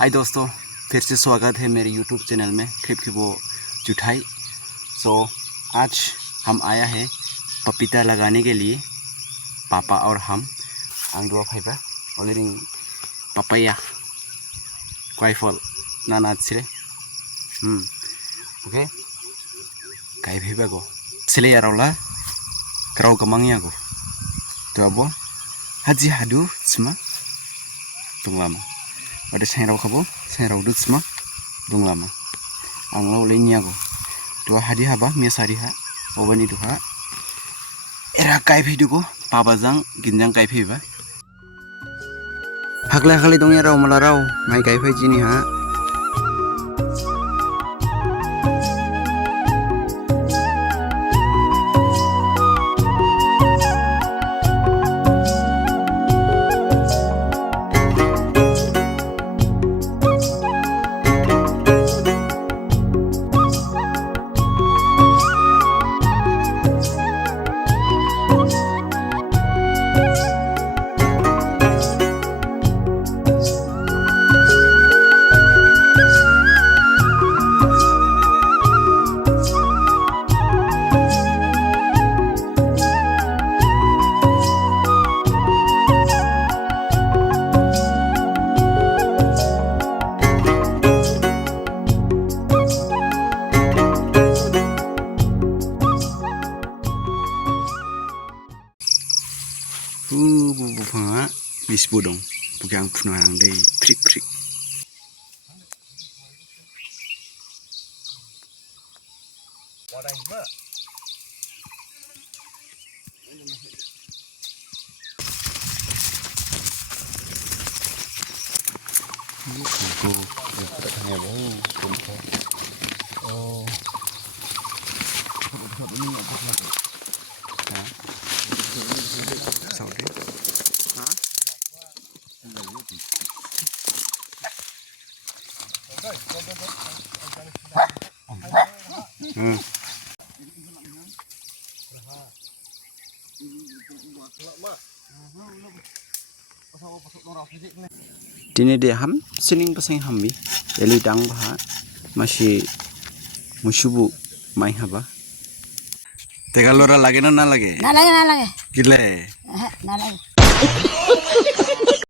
हाय दोस्तों, फिर से स्वागत है मेरे YouTube चैनल में क्लिप की वो जुठाई। आज हम आया है पपीता लगाने के लिए, पापा और हम आं dua viva already papaya quaifol nana sile oke kai bheba go sile yarola krau kamangi aku tu abo haji hadu sma tunglama ada sairau kabo sairau dut sma tunglama anglo leni aku dua hadi haba miasari ha obani duha era kai bhidu go pabajang ginjang kai bheba hakla kali dongnya rau malarau mai kai phai jini ha buphanga bisbu dong bugang phunang dei prik prik Dini deh ham sening pasang hambi eli dang bah masih musubu mai haba tegalora lage na lage Na lage gile na lage